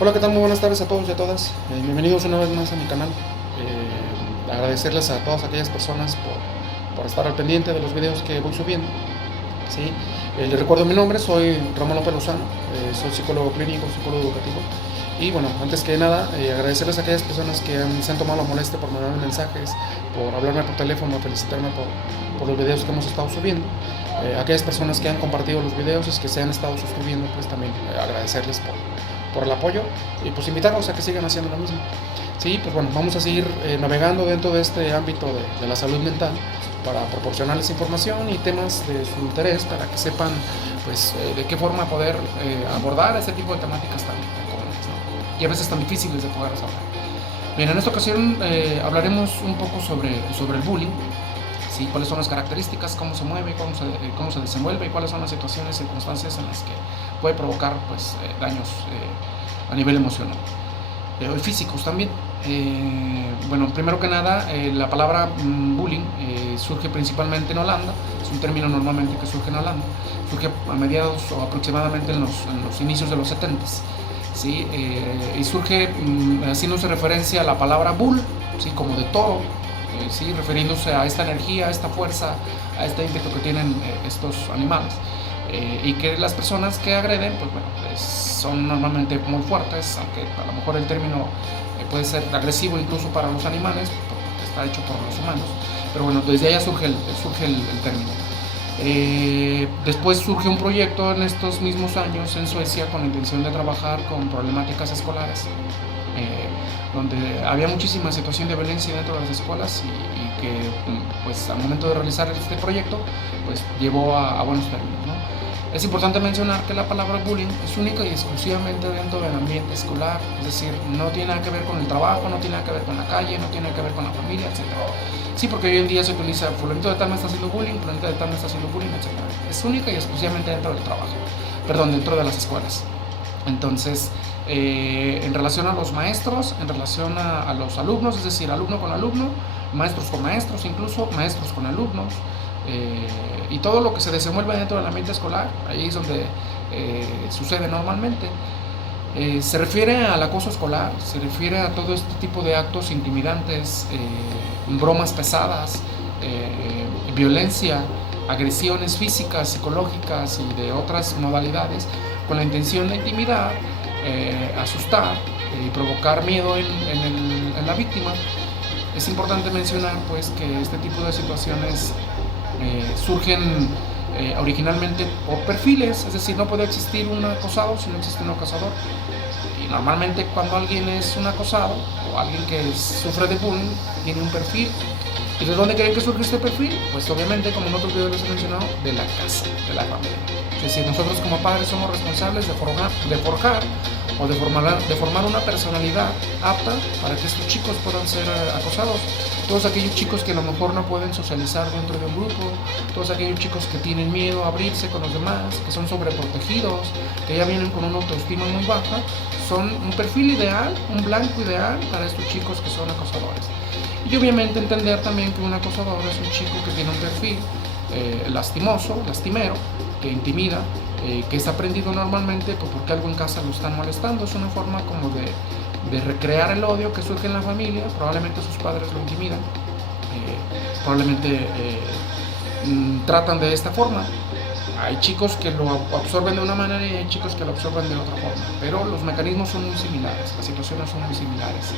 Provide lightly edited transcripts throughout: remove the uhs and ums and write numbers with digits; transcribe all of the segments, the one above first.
Hola, ¿qué tal? Muy buenas tardes a todos y a todas. Bienvenidos una vez más a mi canal. Agradecerles a todas aquellas personas por estar al pendiente de los videos que voy subiendo. ¿Sí? Les recuerdo mi nombre, soy Ramón López Lozano, soy psicólogo clínico, psicólogo educativo. Y bueno, antes que nada, agradecerles a aquellas personas que se han tomado la molestia por mandarme mensajes, por hablarme por teléfono, felicitarme por los videos que hemos estado subiendo. Aquellas personas que han compartido los videos y que se han estado suscribiendo, pues también agradecerles por el apoyo y pues invitarlos a que sigan haciendo lo mismo. Sí, pues bueno, vamos a seguir navegando dentro de este ámbito de la salud mental para proporcionarles información y temas de su interés para que sepan pues de qué forma poder abordar ese tipo de temáticas tan comunes, ¿no? Y a veces tan difíciles de poder resolver. Bien, en esta ocasión hablaremos un poco sobre el bullying. ¿Sí? Cuáles son las características, cómo se mueve, cómo se desenvuelve y cuáles son las situaciones y circunstancias en las que puede provocar pues, daños a nivel emocional y físicos también. Bueno, primero que nada, la palabra bullying surge principalmente en Holanda. Es un término normalmente que surge en Holanda, surge a mediados o aproximadamente en los inicios de los 70s. ¿Sí? Y surge haciéndose referencia a la palabra bull, ¿sí? Como de toro, ¿sí? Refiriéndose a esta energía, a esta fuerza, a este ímpetu que tienen estos animales. Y que las personas que agreden, pues bueno, son normalmente muy fuertes, aunque a lo mejor el término puede ser agresivo incluso para los animales, porque está hecho por los humanos, pero bueno, desde allá surge el término. Después surge un proyecto en estos mismos años en Suecia con la intención de trabajar con problemáticas escolares, donde había muchísima situación de violencia dentro de las escuelas y que pues al momento de realizar este proyecto pues llevó a buenos términos, ¿no? Es importante mencionar que la palabra bullying es única y exclusivamente dentro del ambiente escolar, es decir, no tiene nada que ver con el trabajo, no tiene nada que ver con la calle, no tiene nada que ver con la familia, etc. Sí, porque hoy en día se utiliza fulanito de tal me está haciendo bullying, fulanito de tal me está haciendo bullying, etc. Es única y exclusivamente dentro del trabajo, perdón, dentro de las escuelas. Entonces, en relación a los maestros, en relación a los alumnos, es decir, alumno con alumno, maestros con maestros, incluso maestros con alumnos, y todo lo que se desenvuelve dentro del ambiente escolar, ahí es donde sucede normalmente. Se refiere al acoso escolar, se refiere a todo este tipo de actos intimidantes, bromas pesadas, violencia, agresiones físicas, psicológicas y de otras modalidades, con la intención de intimidar, asustar y provocar miedo en la víctima. Es importante mencionar pues que este tipo de situaciones surgen originalmente por perfiles, es decir, no puede existir un acosado si no existe un acosador. Y normalmente cuando alguien es un acosado o alguien que sufre de bullying tiene un perfil. ¿Y de dónde creen que surge este perfil? Pues obviamente, como en otros videos les he mencionado, de la casa, de la familia. Es decir, nosotros como padres somos responsables de forjar o de formar una personalidad apta para que estos chicos puedan ser acosados. Todos aquellos chicos que a lo mejor no pueden socializar dentro de un grupo, todos aquellos chicos que tienen miedo a abrirse con los demás, que son sobreprotegidos, que ya vienen con una autoestima muy baja, son un perfil ideal, un blanco ideal para estos chicos que son acosadores. Y obviamente entender también que un acosador es un chico que tiene un perfil lastimoso, lastimero, que intimida, que es aprendido normalmente porque algo en casa lo están molestando. Es una forma como de recrear el odio que surge en la familia. Probablemente sus padres lo intimidan, probablemente tratan de esta forma. Hay chicos que lo absorben de una manera y hay chicos que lo absorben de otra forma, pero los mecanismos son muy similares, las situaciones son muy similares.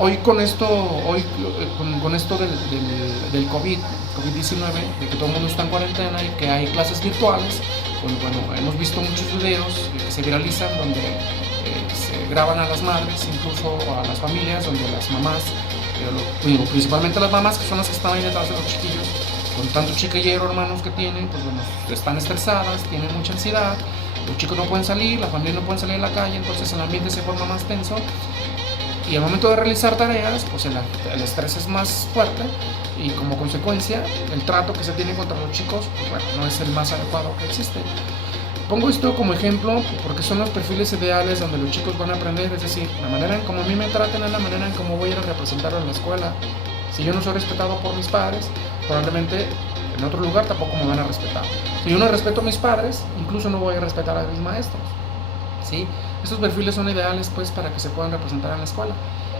Hoy con esto del COVID-19, de que todo el mundo está en cuarentena y que hay clases virtuales, pues bueno, hemos visto muchos videos que se viralizan donde se graban a las madres, incluso a las familias, donde las mamás, principalmente las mamás, que son las que están ahí detrás de los chiquillos, con tanto chiquillero hermanos que tienen, pues bueno, están estresadas, tienen mucha ansiedad, los chicos no pueden salir, la familia no puede salir a la calle, entonces el ambiente se forma más tenso. Y al momento de realizar tareas, pues el estrés es más fuerte y como consecuencia el trato que se tiene contra los chicos, pues bueno, no es el más adecuado que existe. Pongo esto como ejemplo porque son los perfiles ideales donde los chicos van a aprender, es decir, la manera en cómo a mí me traten es la manera en cómo voy a ir a representarlo en la escuela. Si yo no soy respetado por mis padres, probablemente en otro lugar tampoco me van a respetar. Si yo no respeto a mis padres, incluso no voy a respetar a mis maestros. ¿sí? Estos perfiles son ideales pues para que se puedan representar en la escuela.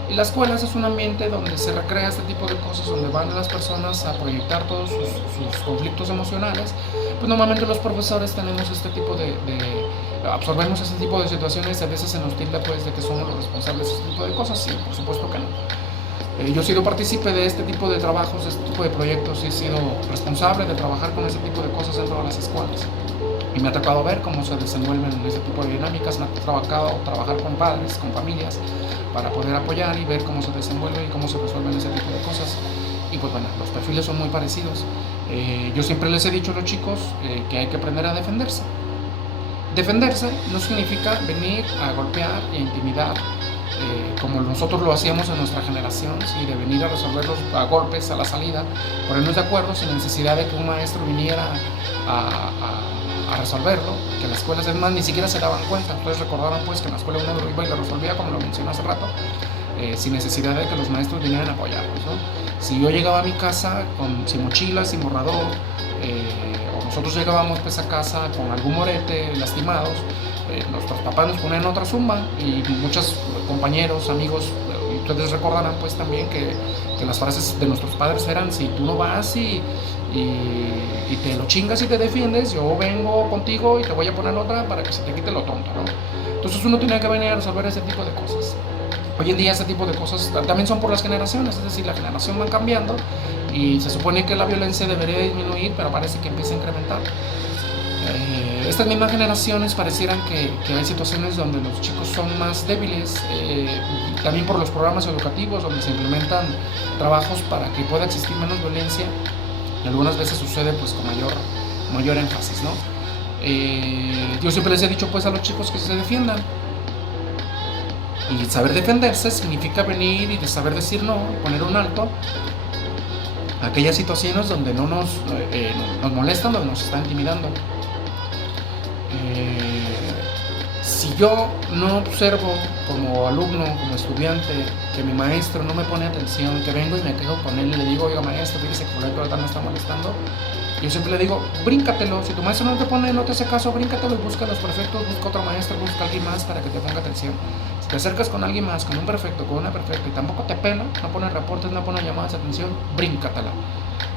Y la escuela es un ambiente donde se recrea este tipo de cosas, donde van las personas a proyectar todos sus conflictos emocionales. Pues normalmente los profesores tenemos este tipo absorbemos ese tipo de situaciones, a veces se nos tilda pues de que somos los responsables de este tipo de cosas, sí, por supuesto que no. Yo he sido partícipe de este tipo de trabajos, de este tipo de proyectos, y he sido responsable de trabajar con ese tipo de cosas dentro de las escuelas. Y me ha tocado ver cómo se desenvuelven en ese tipo de dinámicas, me ha tocado trabajar con padres, con familias, para poder apoyar y ver cómo se desenvuelve y cómo se resuelven ese tipo de cosas. Y pues bueno, los perfiles son muy parecidos. Yo siempre les he dicho a los chicos que hay que aprender a defenderse. Defenderse no significa venir a golpear e intimidar, como nosotros lo hacíamos en nuestra generación, ¿sí? De venir a resolverlos a golpes a la salida, ponernos de acuerdo sin necesidad de que un maestro viniera a resolverlo, que en las escuelas además ni siquiera se daban cuenta. Ustedes recordaron pues que en la escuela uno lo iba y lo resolvía, como lo mencioné hace rato, sin necesidad de que los maestros vinieran a apoyarnos, ¿no? Si yo llegaba a mi casa sin mochila, sin borrador, o nosotros llegábamos pues a casa con algún morete, lastimados, nuestros papás nos ponían otra zumba, y muchos compañeros, amigos, ustedes recordarán pues también que las frases de nuestros padres eran: si tú no vas y te lo chingas y te defiendes, yo vengo contigo y te voy a poner otra para que se te quite lo tonto, ¿no? Entonces uno tiene que venir a resolver ese tipo de cosas. Hoy en día ese tipo de cosas también son por las generaciones, es decir, la generación va cambiando y se supone que la violencia debería disminuir, pero parece que empieza a incrementar. Estas mismas generaciones parecieran que hay situaciones donde los chicos son más débiles, también por los programas educativos donde se implementan trabajos para que pueda existir menos violencia, y algunas veces sucede pues con mayor énfasis, ¿no? Yo siempre les he dicho pues a los chicos que se defiendan, y saber defenderse significa venir y saber decir no, poner un alto a aquellas situaciones donde no nos molestan, donde nos están intimidando. Si yo no observo como alumno, como estudiante, que mi maestro no me pone atención, que vengo y me quejo con él y le digo: oiga maestro, fíjese que por ahí me está molestando, yo siempre le digo: bríncatelo. Si tu maestro no te hace caso, bríncatelo y busca los perfectos, busca otro maestro, busca a alguien más para que te ponga atención. Si te acercas con alguien más, con un perfecto, con una perfecta, y tampoco te pela, no pone reportes, no pone llamadas de atención, bríncatela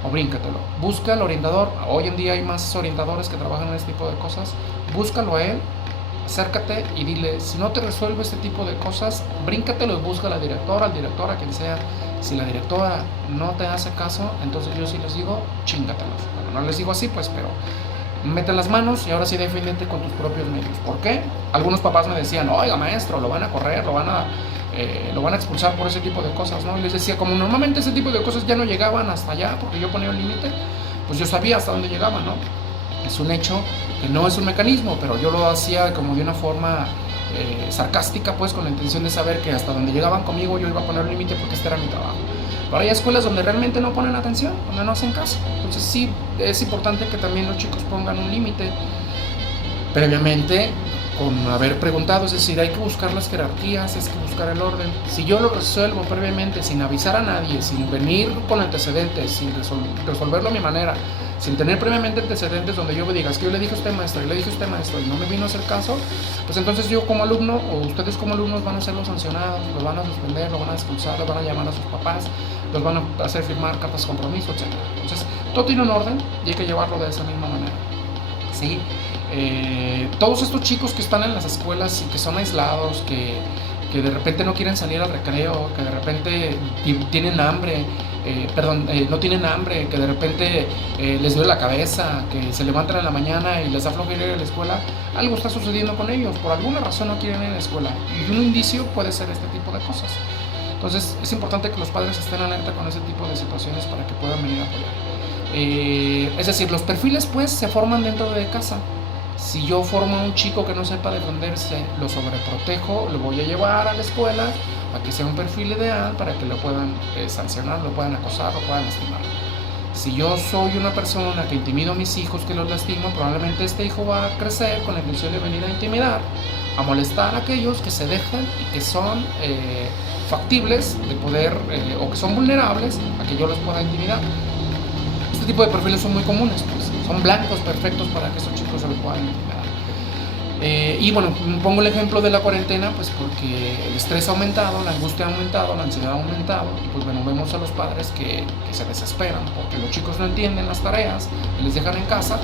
o bríncatelo. Busca al orientador. Hoy en día hay más orientadores que trabajan en este tipo de cosas. Búscalo a él, acércate y dile: si no te resuelve este tipo de cosas, bríncatelo y busca a la directora, al director, a quien sea. Si la directora no te hace caso, entonces yo sí les digo: chíngatelos. Bueno, no les digo así pues, pero mete las manos y ahora sí defiéndete con tus propios medios. ¿Por qué? Algunos papás me decían: oiga maestro, lo van a correr, lo van a expulsar por ese tipo de cosas, ¿no? Y les decía, como normalmente ese tipo de cosas ya no llegaban hasta allá porque yo ponía un límite, pues yo sabía hasta dónde llegaban, ¿no? Es un hecho que no es un mecanismo, pero yo lo hacía como de una forma sarcástica, pues con la intención de saber que hasta donde llegaban conmigo yo iba a poner un límite, porque este era mi trabajo. Pero hay escuelas donde realmente no ponen atención, donde no hacen caso. Entonces sí, es importante que también los chicos pongan un límite previamente, con haber preguntado. Es decir, hay que buscar las jerarquías, hay que buscar el orden. Si yo lo resuelvo previamente, sin avisar a nadie, sin venir con antecedentes, sin resolverlo a mi manera, sin tener previamente antecedentes donde yo me diga: es que yo le dije a usted maestro, y le dije a usted maestro, y no me vino a hacer caso, pues entonces yo como alumno, o ustedes como alumnos, van a ser los sancionados, los van a suspender, los van a expulsar, los van a llamar a sus papás, los van a hacer firmar cartas de compromiso, etc. Entonces, todo tiene un orden y hay que llevarlo de esa misma manera, ¿sí? Todos estos chicos que están en las escuelas y que son aislados, que de repente no quieren salir al recreo, que de repente tienen hambre, no tienen hambre, que de repente les duele la cabeza, que se levantan en la mañana y les da flojera ir a la escuela, algo está sucediendo con ellos, por alguna razón no quieren ir a la escuela, y un indicio puede ser este tipo de cosas. Entonces es importante que los padres estén alerta con ese tipo de situaciones para que puedan venir a apoyar. Es decir, los perfiles pues se forman dentro de casa. Si yo formo a un chico que no sepa defenderse, lo sobreprotejo, lo voy a llevar a la escuela a que sea un perfil ideal para que lo puedan sancionar, lo puedan acosar, lo puedan lastimar. Si yo soy una persona que intimido a mis hijos, que los lastimo, probablemente este hijo va a crecer con la intención de venir a intimidar, a molestar a aquellos que se dejan y que son factibles de poder, o que son vulnerables a que yo los pueda intimidar. Este tipo de perfiles son muy comunes, pues. Son blancos perfectos para que esos chicos se los puedan intimidar. Y bueno, pongo el ejemplo de la cuarentena, pues porque el estrés ha aumentado, la angustia ha aumentado, la ansiedad ha aumentado, y pues bueno, vemos a los padres que se desesperan porque los chicos no entienden las tareas que les dejan en casa,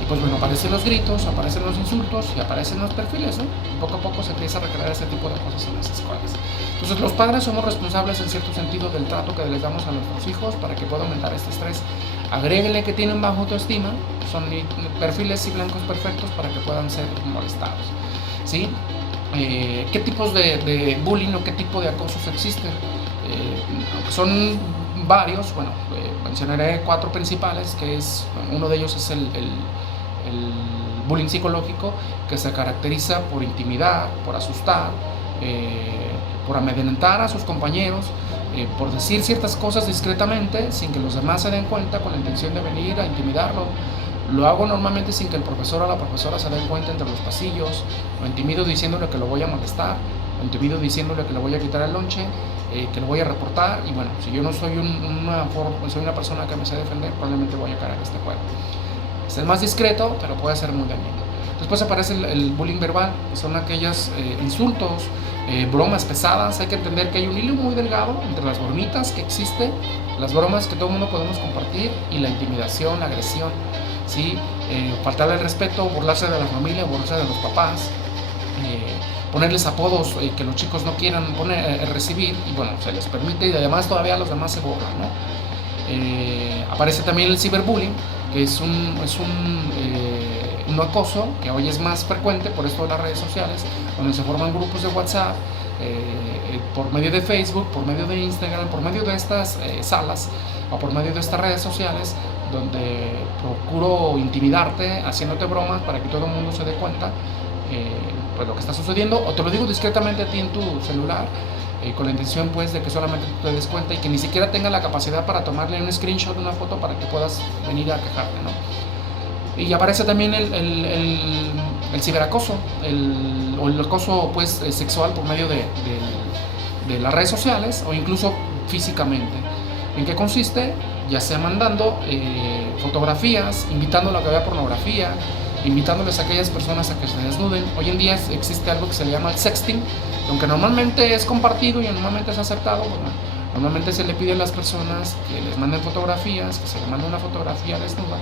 y pues bueno, aparecen los gritos, aparecen los insultos y aparecen los perfiles, ¿no? Y poco a poco se empieza a recrear ese tipo de cosas en las escuelas. Entonces los padres somos responsables en cierto sentido del trato que les damos a nuestros hijos para que pueda aumentar este estrés. Agréguenle que tienen baja autoestima, son perfiles y blancos perfectos para que puedan ser molestados, ¿sí? ¿Qué tipos de bullying o qué tipo de acosos existen? Son varios, bueno, mencionaré 4 principales, que es, uno de ellos es el bullying psicológico, que se caracteriza por intimidar, por asustar, por amedrentar a sus compañeros, por decir ciertas cosas discretamente sin que los demás se den cuenta, con la intención de venir a intimidarlo. Lo hago normalmente sin que el profesor o la profesora se den cuenta entre los pasillos. Lo intimido diciéndole que lo voy a molestar, lo intimido diciéndole que le voy a quitar el lonche, que lo voy a reportar. Y bueno, si yo no soy soy una persona que me sé defender, probablemente voy a caer en este juego. Es el más discreto, pero puede ser muy dañino. Después aparece el bullying verbal, que son aquellos insultos, bromas pesadas. Hay que entender que hay un hilo muy delgado entre las bromitas que existe, las bromas que todo el mundo podemos compartir, y la intimidación, la agresión, ¿sí? Faltarle el respeto, burlarse de la familia, burlarse de los papás, ponerles apodos que los chicos no quieran recibir, y bueno, se les permite, y además todavía los demás se borran, ¿no? Aparece también el ciberbullying, que es un acoso que hoy es más frecuente por esto de las redes sociales, donde se forman grupos de WhatsApp, por medio de Facebook, por medio de Instagram, por medio de estas salas o por medio de estas redes sociales, donde procuro intimidarte haciéndote bromas para que todo el mundo se dé cuenta pues lo que está sucediendo, o te lo digo discretamente a ti en tu celular, con la intención pues de que solamente tú te des cuenta y que ni siquiera tenga la capacidad para tomarle un screenshot de una foto para que puedas venir a quejarte, ¿no? Y aparece también el ciberacoso, o el acoso pues sexual por medio de las redes sociales, o incluso físicamente. ¿En qué consiste? Ya sea mandando fotografías, invitándolo a que vea pornografía, invitándoles a aquellas personas a que se desnuden. Hoy en día existe algo que se le llama el sexting, aunque normalmente es compartido y normalmente es aceptado. Bueno, normalmente se le pide a las personas que les manden fotografías, que se les mande una fotografía desnuda,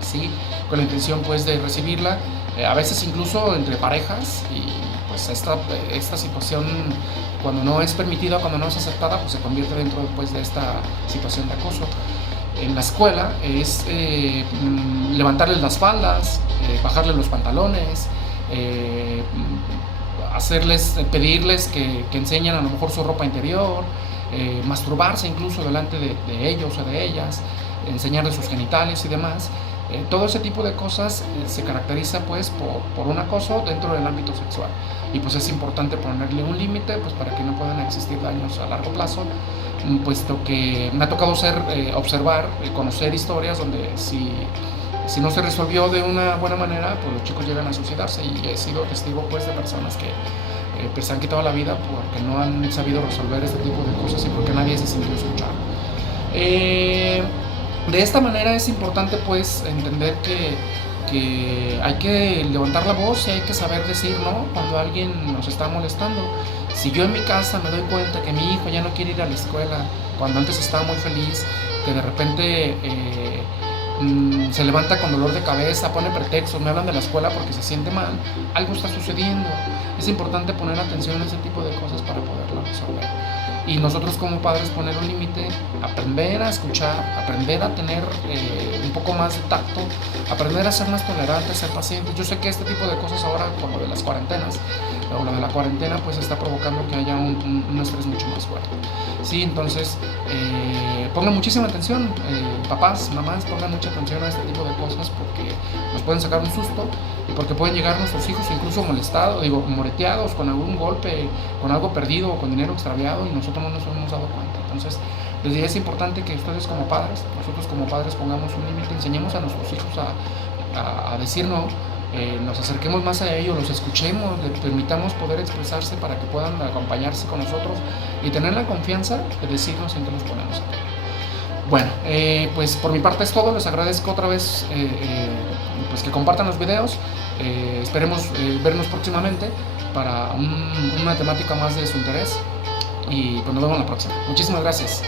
¿sí? Con la intención pues de recibirla, a veces incluso entre parejas, y pues esta situación, cuando no es permitida, cuando no es aceptada, pues se convierte dentro pues de esta situación de acoso. En la escuela es levantarles las faldas, bajarles los pantalones, pedirles que enseñen a lo mejor su ropa interior, masturbarse incluso delante de ellos o de ellas, enseñarles sus genitales y demás. Todo ese tipo de cosas se caracteriza pues por un acoso dentro del ámbito sexual, y pues es importante ponerle un límite pues para que no puedan existir daños a largo plazo, puesto que me ha tocado observar, conocer historias donde si no se resolvió de una buena manera, pues los chicos llegan a suicidarse, y he sido testigo pues de personas que se han quitado la vida porque no han sabido resolver este tipo de cosas y porque nadie se sintió escuchado. De esta manera es importante pues entender que hay que levantar la voz y hay que saber decir no cuando alguien nos está molestando. Si yo en mi casa me doy cuenta que mi hijo ya no quiere ir a la escuela cuando antes estaba muy feliz, que de repente se levanta con dolor de cabeza, pone pretextos, me hablan de la escuela porque se siente mal, algo está sucediendo. Es importante poner atención a ese tipo de cosas para poderlo resolver. Y nosotros como padres poner un límite, aprender a escuchar, aprender a tener un poco más de tacto, aprender a ser más tolerantes, ser pacientes. Yo sé que este tipo de cosas ahora, con lo de las cuarentenas, o lo de la cuarentena, pues está provocando que haya un estrés mucho más fuerte. Sí, entonces pongan muchísima atención, papás, mamás, pongan mucha atención a este tipo de cosas, porque nos pueden sacar un susto y porque pueden llegar nuestros hijos incluso moreteados, con algún golpe, con algo perdido o con dinero extraviado, y nosotros no nos hemos dado cuenta. Entonces, les diría, es importante que ustedes como padres, nosotros como padres, pongamos un límite, enseñemos a nuestros hijos a decir no, nos acerquemos más a ellos, los escuchemos, les permitamos poder expresarse para que puedan acompañarse con nosotros y tener la confianza de decirnos en qué nos ponemos aquí. Bueno, pues por mi parte es todo. Les agradezco otra vez pues que compartan los videos. esperemos vernos próximamente para una temática más de su interés y pues nos vemos la próxima. Muchísimas gracias.